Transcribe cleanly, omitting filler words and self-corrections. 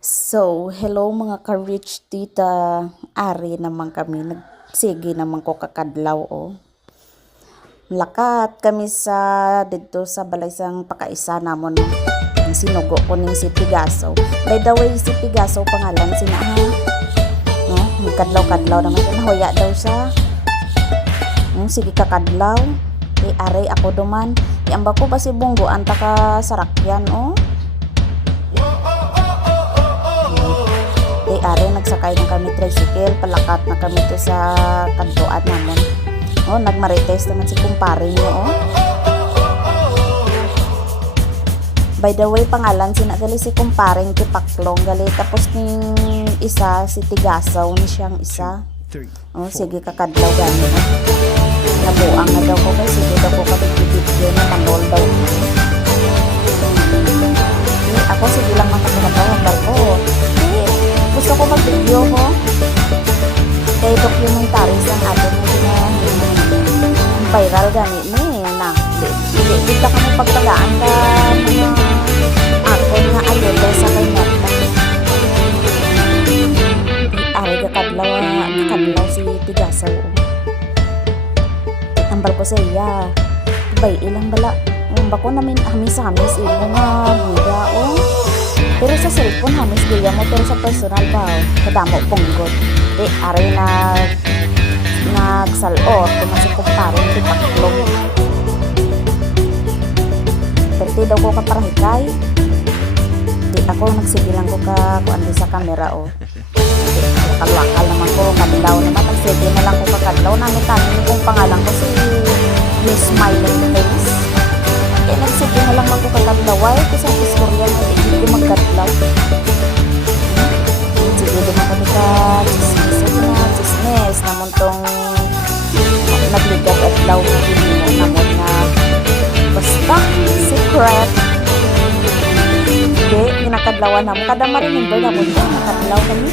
So, hello mga ka-rich tita. Ari naman kami. Nagsige naman ko kakadlaw o. Lakat kami dito sa balay sang pakaisa namon. Sinugo ko ning si Pigaso. By the way, si Pigaso pangalan sina ha. No, kadlaw-kadlaw naman siya. Nahoya daw siya. Sige kakadlaw. Aray ako duman. Iamba ko ba si Bunggo anta ka sarakyan o. Ari nagsakay na kami tricycle, palakat na kami to sa kantuan naman. Nagmarites naman si kumpare niyo By the way, pangalan gali si kumparing Tipaklong gali, tapos ning isa si Tigasaw ni siyang isa. Sige kakadlaw gani. Nabuang na daw ko kay sige daw ko kabibigyo na manol daw. Ako sige lang makakatawa ang barko. Gusto ko mag-video ko kay documentary ang atin na viral gani ni na di ka kami pagtagaan ka mga ako nga ayuda sa kay Nata. Ari kadlaw si Tigasaw ambal ko sa iya bay ilang bala bako namin hamis imo nga buda pero sa cellphone hamis diya mo, pero sa personal ba kadamo punggot ari nagsalot kung si kumpare di Paklong perti daw ko kaparahikay di ako nagsigilan ko kuan sa camera kalwakal naman ko kadlaw naman nagsige na lang ko kakadlaw namin tanin kung pangalan ko si Miss Smiling Face nagsige na lang ako kakadlaway kasi ang istorya na hindi ko magkadlaw. Sige naman kami ka chismis naman tong nagligat at law na hindi naman na basta secret. Hindi, ginakadlawan naman. Kada ma-remember naman yung nakadlaw kami.